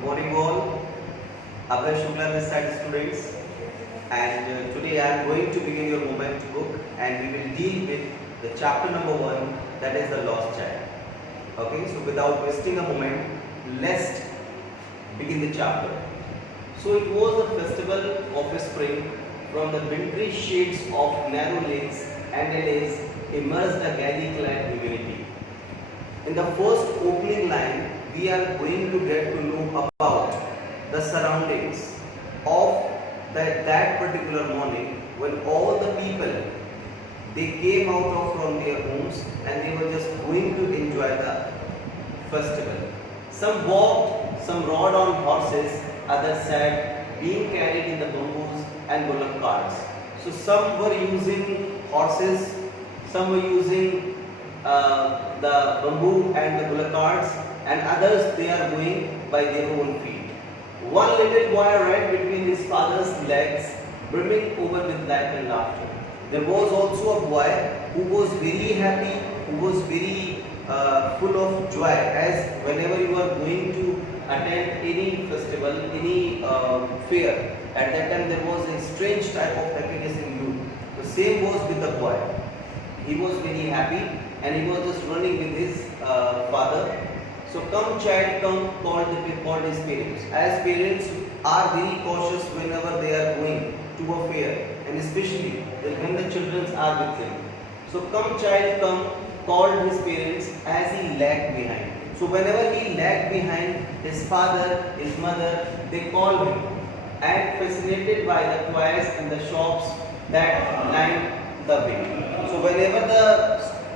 Good morning all. Abhay Shukla this side students, and today I am going to begin your moment book, and we will deal with the chapter number 1, that is the lost child. Okay, so without wasting a moment, let's begin the chapter. So it was the festival of spring. From the wintry shades of narrow lakes and alleys emerged a galley-clad humanity. In the first opening line, we are going to get to know about the surroundings of that particular morning when all the people they came out from their homes and they were just going to enjoy the festival. Some walked, some rode on horses, others sat being carried in the bamboos and bullock carts. So some were using horses, some were using the bamboo and the bullock carts, and others they are going by their own feet. One little boy ran between his father's legs, brimming over with light and laughter. There was also a boy who was very happy, who was very full of joy, as whenever you are going to attend any festival, any fair, at that time there was a strange type of happiness in you. The same was with the boy. He was very happy and he was just running with his father. So come child, come, called his parents. As parents are very cautious whenever they are going to a fair, and especially when the children are with them. So come child, come, called his parents as he lagged behind. So whenever he lagged behind, his father, his mother, they called him, and fascinated by the toys and the shops that lined the way. So whenever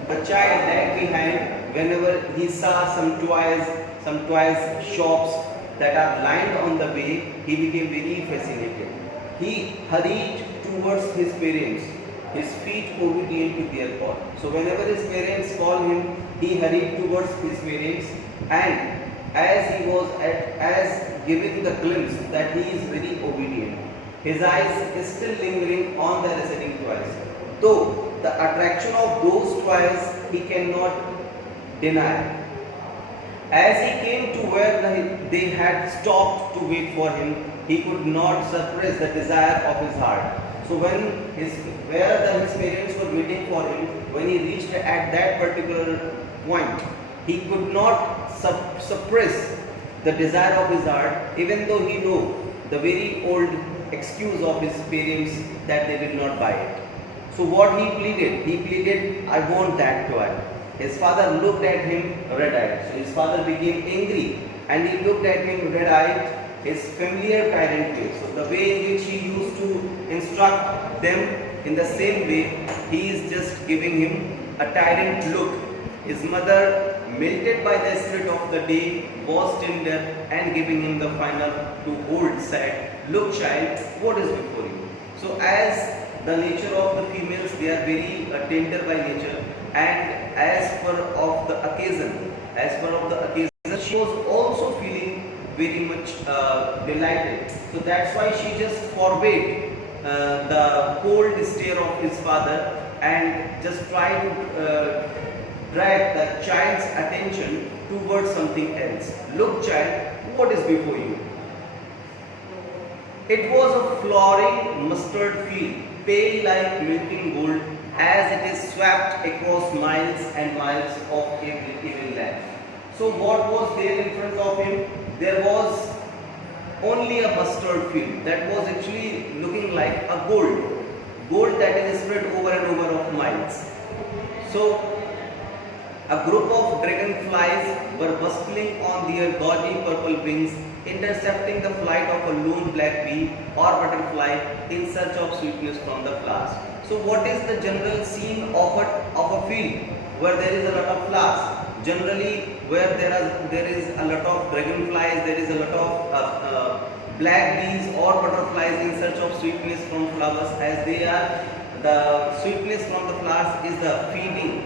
the child lagged behind, whenever he saw some toys shops that are lined on the way, he became very fascinated. He hurried towards his parents, his feet obedient to their call. So whenever his parents call him, he hurried towards his parents, and as giving the glimpse that he is very obedient, his eyes is still lingering on the receding toys. Though the attraction of those toys he cannot deny. As he came to where they had stopped to wait for him, he could not suppress the desire of his heart. So when his parents were waiting for him, when he reached at that particular point, he could not suppress the desire of his heart, even though he knew the very old excuse of his parents that they did not buy it. So what he pleaded? He pleaded, I want that toy. His father looked at him red-eyed. So his father became angry and he looked at him red-eyed, his familiar tyrant way. So the way in which he used to instruct them, in the same way, he is just giving him a tyrant look. His mother, melted by the spirit of the day, was tender and giving him the final to hold, said, look child, what is before you? So as the nature of the females, they are very tender by nature, and as per of the occasion, she was also feeling very much delighted. So that's why she just forbade the cold stare of his father and just tried to drag the child's attention towards something else. Look child, what is before you? It was a flowering mustard field, pale like milking gold, as it is swept across miles and miles of even land. So what was there in front of him? There was only a mustard field that was actually looking like a gold that is spread over and over of miles. So a group of dragonflies were bustling on their gaudy purple wings, intercepting the flight of a lone black bee or butterfly in search of sweetness from the flowers. So what is the general scene of a field where there is a lot of flowers? Generally, where there is a lot of dragonflies, there is a lot of black bees or butterflies in search of sweetness from flowers, as they are the sweetness from the flowers is the feeding,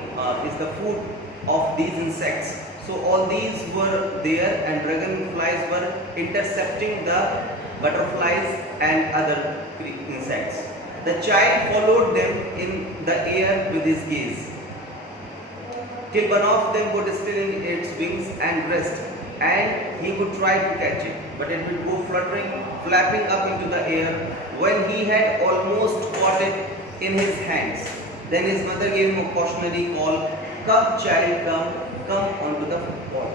is the food of these insects. So all these were there, and dragonflies were intercepting the butterflies and other insects. The child followed them in the air with his gaze, till one of them would still in its wings and rest, and he would try to catch it, but it will go fluttering, flapping up into the air. When he had almost caught it in his hands, then his mother gave him a cautionary call, "Come, child, come onto the footpath."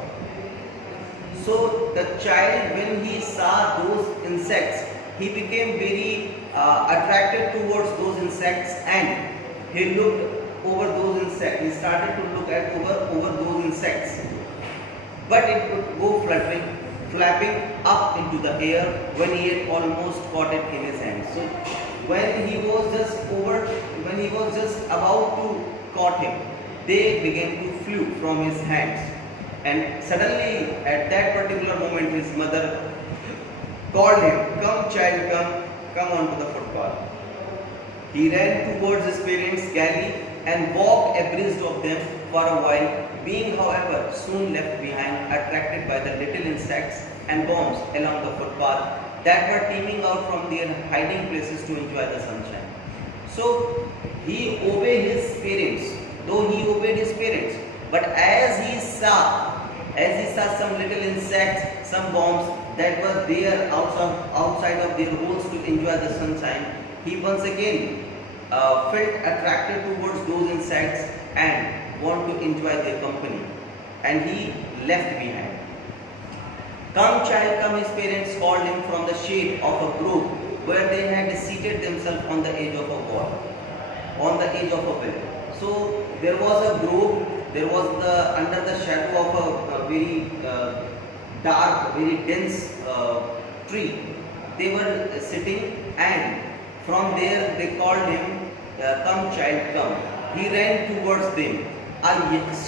So the child, when he saw those insects, he became very attracted towards those insects, and he looked over those insects. He started to look at over those insects, but it would go fluttering, flapping up into the air when he had almost caught it in his hand. So when he was just about to caught him, they began to flew from his hands. And suddenly, at that particular moment, his mother called him, "Come, child, come onto the footpath." He ran towards his parents gaily and walked abreast of them for a while, being, however, soon left behind, attracted by the little insects and worms along the footpath that were teeming out from their hiding places to enjoy the sunshine. So he obeyed his parents, but as he saw some little insects, some worms that were there outside of their holes to enjoy the sunshine, he once again felt attracted towards those insects and want to enjoy their company, and he left behind. "Come, child, come," his parents called him from the shade of a grove where they had seated themselves on the edge of a well. So there was a grove. There was under the shadow of a very dark, very dense tree. They were sitting, and from there they called him, "Come, child, come." He ran towards them. A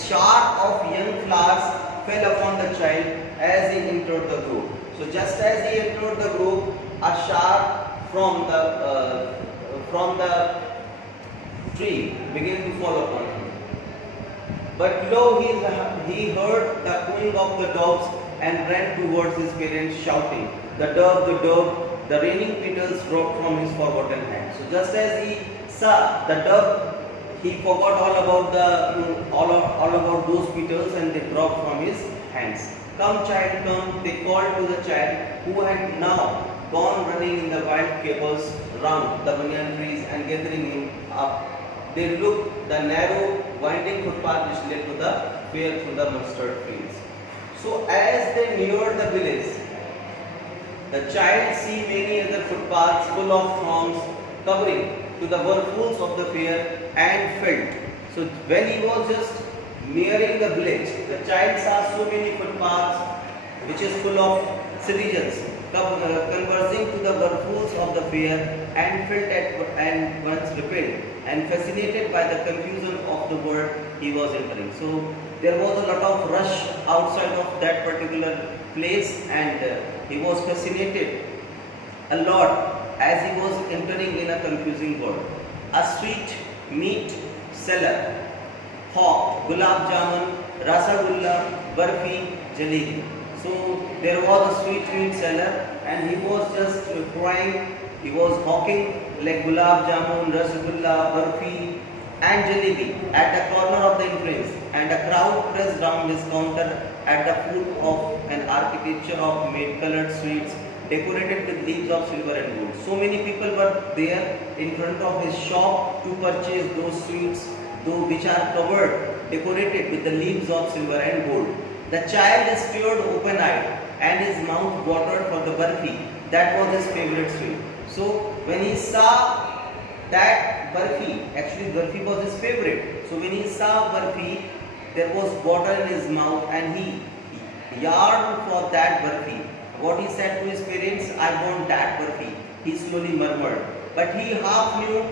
shower of young flowers fell upon the child as he entered the grove. So just as he entered the grove, a shower from the tree began to fall upon him. But lo, he heard the cooing of the doves and ran towards his parents, shouting, the dove, the raining petals dropped from his forgotten hand." So just as he saw the dove, he forgot all about those petals, and they dropped from his hands. "Come, child, come," they called to the child, who had now gone running in the wild capers round the banyan trees and gathering him up. They looked the narrow, winding footpath which led to the fair through the mustard fields. So as they neared the village, the child see many other footpaths full of thorns covering to the whirlpools of the fair and felt. So when he was just nearing the village, the child saw so many footpaths which is full of citizens conversing to the whirlpools of the fair, and felt and once repelled and fascinated by the confusion of the world he was entering. So there was a lot of rush outside of that particular place, and he was fascinated a lot as he was entering in a confusing world. A sweet meat seller hawked gulab jamun, rasagulla, barfi, jalebi. So there was a sweet meat seller, and he was just crying. He was hawking like gulab jamun, rasgulla, barfi and jalebi at the corner of the entrance, and a crowd pressed round his counter at the foot of an architecture of made-colored sweets decorated with leaves of silver and gold. So many people were there in front of his shop to purchase those sweets, which are covered, decorated with the leaves of silver and gold. The child stared open-eyed, and his mouth watered for the barfi. That was his favorite sweet. So when he saw that barfi, actually barfi was his favorite. So when he saw barfi, there was water in his mouth, and he yearned for that barfi. What he said to his parents, "I want that barfi," he slowly murmured. But he half knew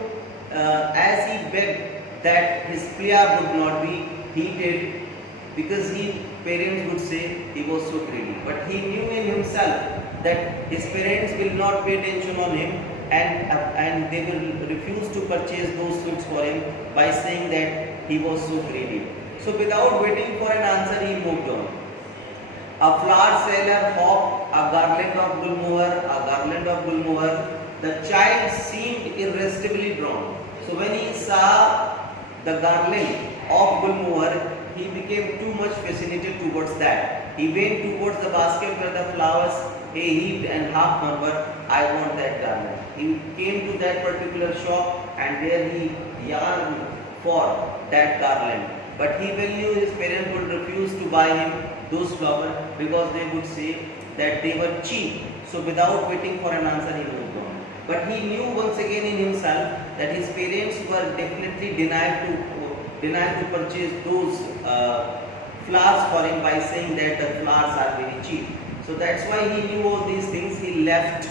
as he begged that his plea would not be heeded, because parents would say he was so greedy. But he knew in himself that his parents will not pay attention on him, and they will refuse to purchase those sweets for him by saying that he was so greedy. So without waiting for an answer, he moved on. A flower seller hawked a garland of gulmohar. The child seemed irresistibly drawn. So when he saw the garland of gulmohar, he became too much fascinated towards that. he went towards the basket where the flowers he heaped and half murmured, I want that garland. He came to that particular shop and there he yearned for that garland. But he well knew his parents would refuse to buy him those flowers because they would say that they were cheap. So without waiting for an answer, he moved on. But he knew once again in himself that his parents were definitely denied to purchase those flowers for him by saying that the flowers are very cheap. So that's why he knew all these things. He left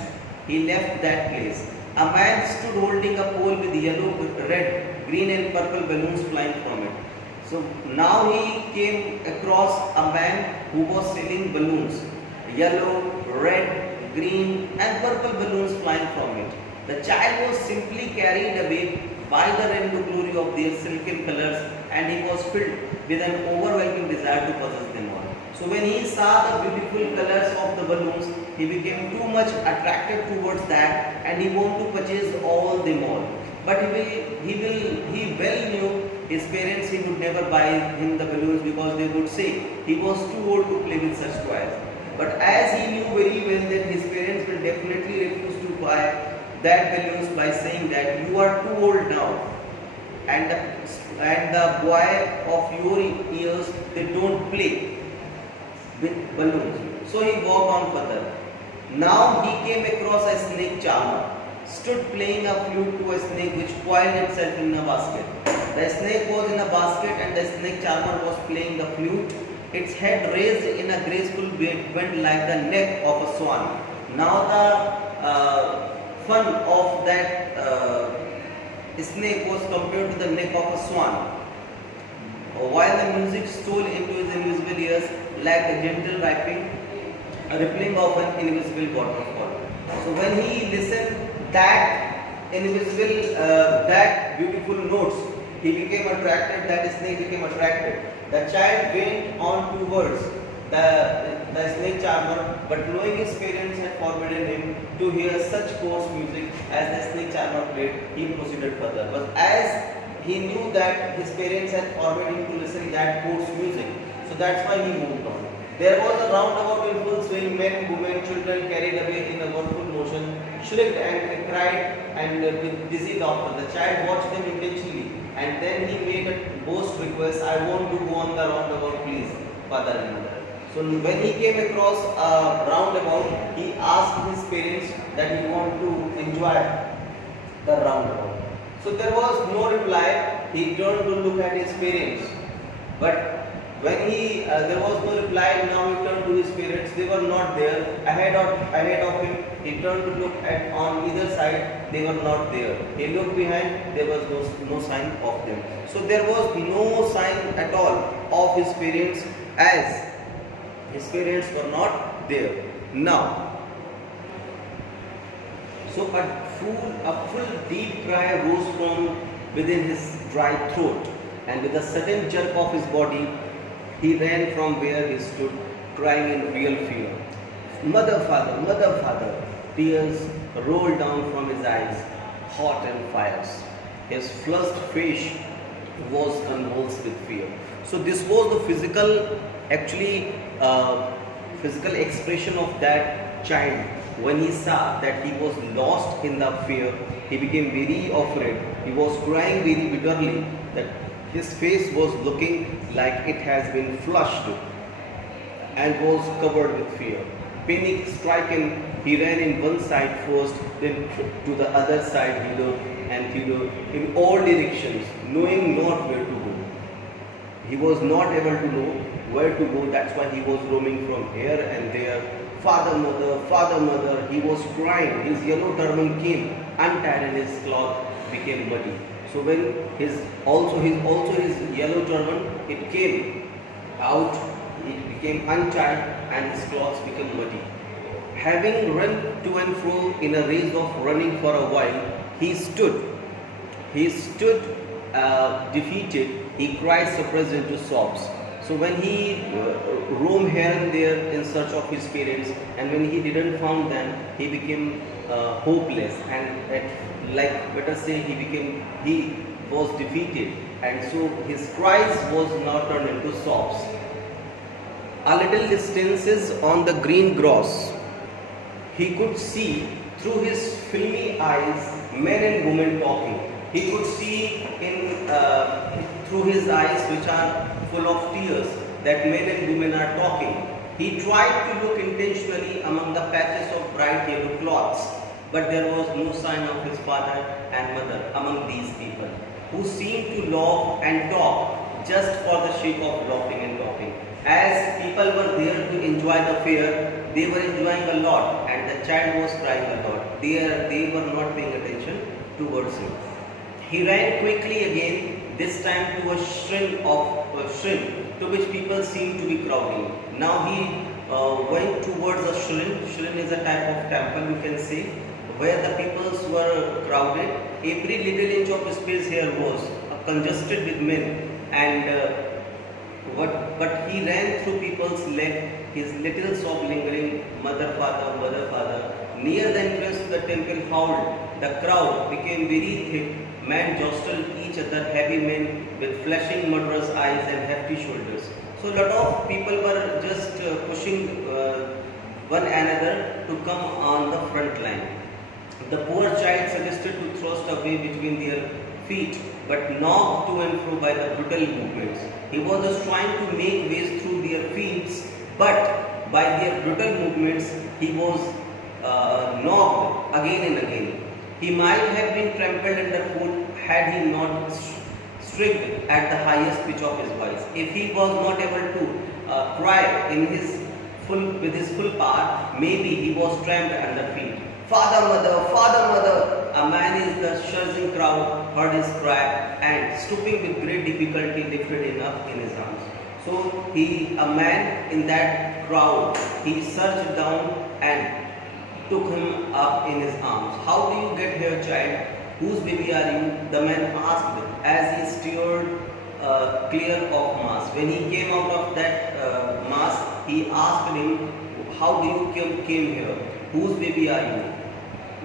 that place. A man stood holding a pole with yellow, red, green and purple balloons flying from it. So now he came across a man who was selling balloons, yellow, red, green and purple balloons flying from it. The child was simply carried away by the rainbow glory of their silken colors and he was filled with an overwhelming desire to possess them all. So when he saw the beautiful colors of the balloons, he became too much attracted towards that and he wanted to purchase all them all. But he well knew his parents, he would never buy him the balloons because they would say he was too old to play with such toys. But as he knew very well that his parents will definitely refuse to buy that balloons by saying that you are too old now and the boy of your years, they don't play with balloons. So he walked on further. Now he came across a snake charmer, stood playing a flute to a snake which coiled itself in a basket. The snake was in a basket and the snake charmer was playing the flute. Its head raised in a graceful bend like the neck of a swan. Now the fun of that snake was compared to the neck of a swan, while the music stole into his invisible ears like a gentle rippling of an invisible waterfall. So when he listened that invisible, that beautiful notes, he became attracted, that snake became attracted. The child went on towards the snake charmer, but knowing his parents had forbidden him to hear such coarse music as the snake charmer played, he proceeded further. But as he knew that his parents had forbidden him to listen that coarse music, so that's why he moved on. There was a roundabout in full swing, men, women, children carried away in a wonderful motion, shrieked and cried and with dizzy laughter. The child watched them intensely and then he made a boast request, I want to go on the roundabout, please, father and mother. So when he came across a roundabout, he asked his parents that he wanted to enjoy the roundabout. So there was no reply. He turned to look at his parents. But when there was no reply, now he turned to his parents. They were not there. Ahead of him, he turned to look at on either side. They were not there. He looked behind. There was no sign of them. So there was no sign at all of his parents, as his parents were not there. Now, so a full deep cry rose from within his dry throat, and with a sudden jerk of his body, he ran from where he stood, crying in real fear. Mother, father, tears rolled down from his eyes, hot and fierce. His flushed face was convulsed with fear. So this was the physical expression of that child. When he saw that he was lost in the fear, he became very afraid. He was crying very bitterly, that his face was looking like it has been flushed and was covered with fear. Panic stricken, he ran in one side first, then to the other side hither and thither in all directions, knowing not where to go. He was not able to know where to go. That's why he was roaming from here and there. Father, mother, he was crying. His yellow turban came untied and his cloth became muddy. So when his yellow turban, it came out, it became untied and his clothes became muddy. Having run to and fro in a race of running for a while, he stood defeated. He cried, suppressed into sobs. So when he roamed here and there in search of his parents, and when he didn't find them, he became hopeless, and he was defeated, and so his cries was now turned into sobs. A little distances on the green grass, he could see through his filmy eyes men and women talking. He could see through his eyes, which are full of tears, that men and women are talking. He tried to look intentionally among the patches of bright yellow cloths, but there was no sign of his father and mother among these people, who seemed to laugh and talk just for the sake of laughing and talking. As people were there to enjoy the fair, they were enjoying a lot, and the child was crying a lot. They were not paying attention towards him. He ran quickly again, this time to a shrine to which people seemed to be crowding. Now he went towards a shrine. Shrine is a type of temple, you can say, where the peoples were crowded. Every little inch of space here was congested with men, and but he ran through people's leg, his little sob lingering, mother, father, mother, father. Near the entrance to the temple howled. The crowd became very thick. Men jostled each other, heavy men with flashing murderous eyes and hefty shoulders. So a lot of people were just pushing one another to come on the front line. The poor child suggested to thrust away between their feet, but knocked to and fro by the brutal movements. He was just trying to make ways through their feet, but by their brutal movements, he was knocked again and again. He might have been trampled underfoot had he not stripped at the highest pitch of his voice. If he was not able to cry with his full power, maybe he was trampled under feet. Father, mother, father, mother! A man in the surging crowd heard his cry and, stooping with great difficulty, lifted him up in his arms. So a man in that crowd, he surged down and took him up in his arms. How do you get here, child? Whose baby are you? The man asked as he steered clear of mass. When he came out of that mass, he asked him, how do you came here? Whose baby are you?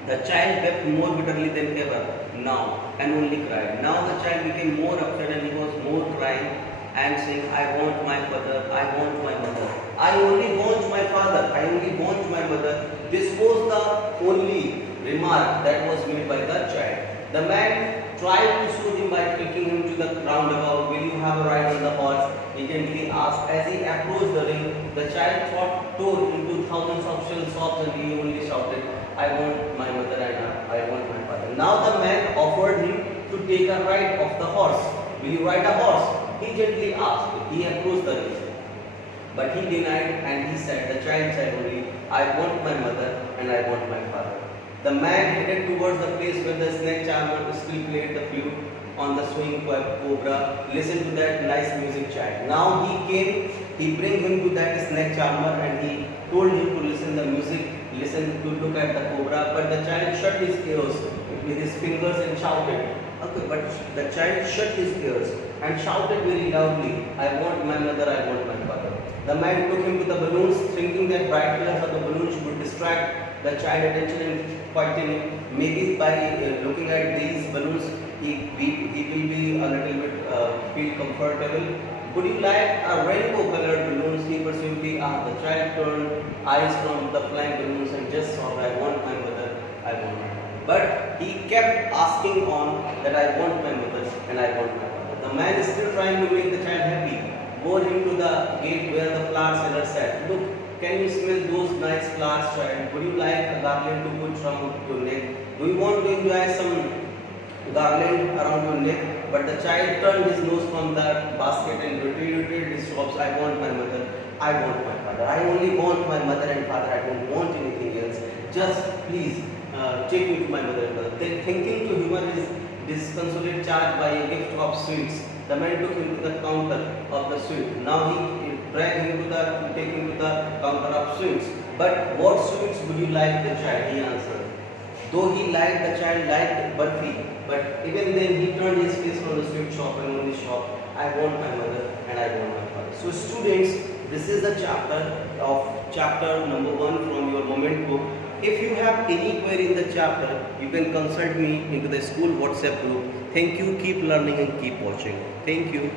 The child wept more bitterly than ever now and only cried. Now the child became more upset and he was more crying and saying, I want my father, I want my mother. I only want my father, I only want my mother. This was the only remark that was made by the child. The man tried to soothe him by taking him to the roundabout. Will you have a ride on the horse? He gently asked. As he approached the ring, the child tore into thousands of shrill sobs and he only shouted, I want my mother and I want my father. Now the man offered him to take a ride of the horse. Will you ride a horse? He gently asked. He approached the ring. But he denied and he said, the child said only, I want my mother and I want my father. The man headed towards the place where the snake charmer still played the flute on the swing cobra. Listen to that nice music, child. Now he bring him to that snake charmer and he told him to listen the music, listen to look at the cobra. But the child shut his ears with his fingers and shouted. Okay, but the child shut his ears and shouted very loudly, I want my mother, I want my father. The man took him to the balloons, thinking that bright colors of the balloons would distract the child attention and quieten him. Maybe by looking at these balloons, he will be a little bit feel comfortable. Would you like a rainbow colored balloons? He simply asked. The child turned eyes from the flying balloons and just thought, I want my mother, I want my mother. But he kept asking on that I want my mother and I want my father. The man is still trying to make the child happy. Bore him to the gate where the flower seller sat. Look, can you smell those nice flowers, child? Would you like a garland to put around your neck? Do you want to enjoy some garland around your neck? But the child turned his nose from the basket and repeated his sobs. I want my mother, I want my father. I only want my mother and father. I don't want anything else. Just please take me to my mother and father. Then, thinking to humor his disconsolate charge by a gift of sweets, the man took him to the counter of the sweet. Now he dragged him to take him to the counter of sweets. But what sweets would you like, the child? He answered. Though the child liked burfi, but even then he turned his face from the sweet shop and only shop. I want my mother and I want my father. So students, this is the chapter number 1 from your moment book. If you have any query in the chapter, you can consult me into the school WhatsApp group. Thank you. Keep learning and keep watching. Thank you.